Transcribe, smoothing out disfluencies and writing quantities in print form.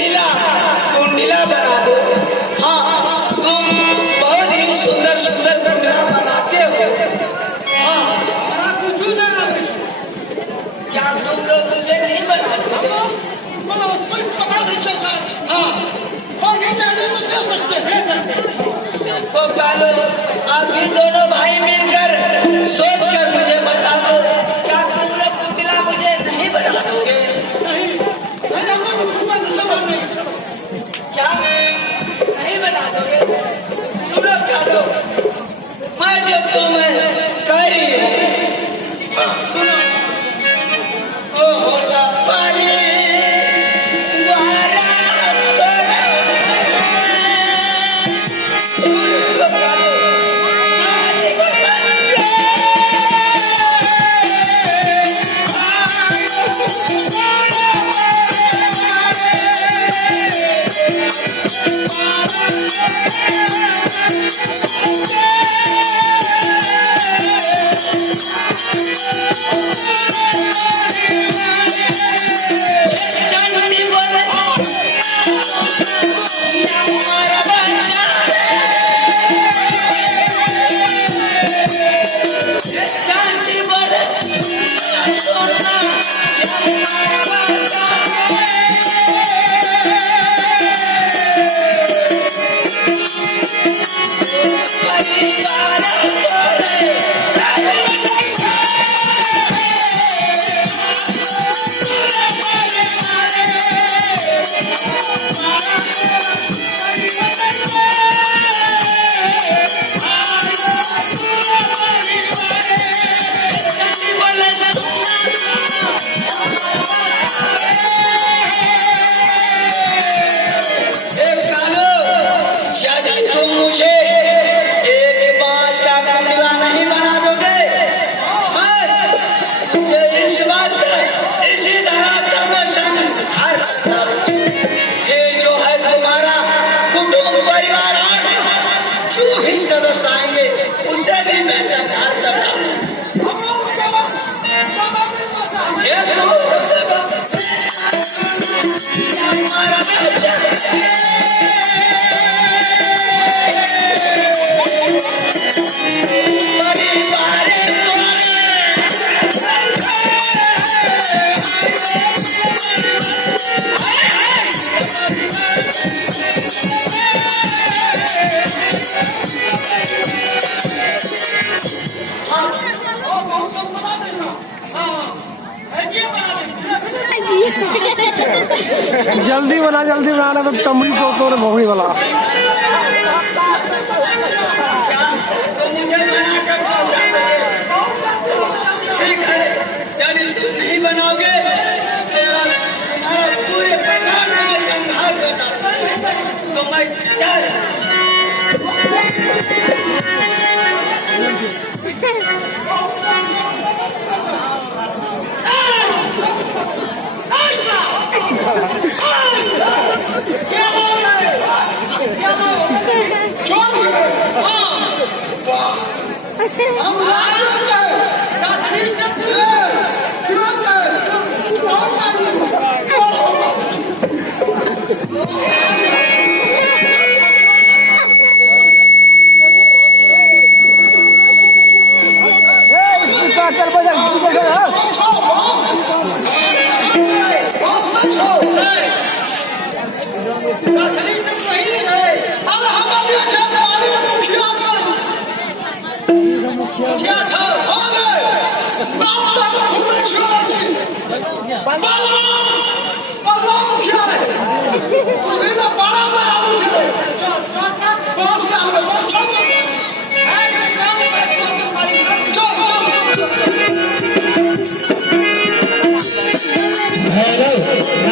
कुंडिला कुंडिला बना दो। हाँ, तुम बहुत ही सुंदर सुंदर कुंडिला बनाते हो। हाँ, पूछू ना पूछू, क्या तुम लोग मुझे नहीं बना दो? कोई पता नहीं चलता। हाँ, होनी चाहिए तो दे सकते। देखो कालो, अभी दोनों भाई मिलकर सोच कर मुझे बता दो, क्या तुम लोग कुंडिला मुझे नहीं बना दोगे? नहीं, क्या नहीं बना दोगे? सुनो कालो, मैं जो तुम्हें कह रही हूँ, सुनो। ओ होला पानी सदस्य आएंगे उससे भी मैं संहार करता हूँ। जल्दी बनाना तो चमड़ी तो भोगड़ी वाला। नहीं बनाओगे पूरे परिवार में संहार करना, तो मैं भैरव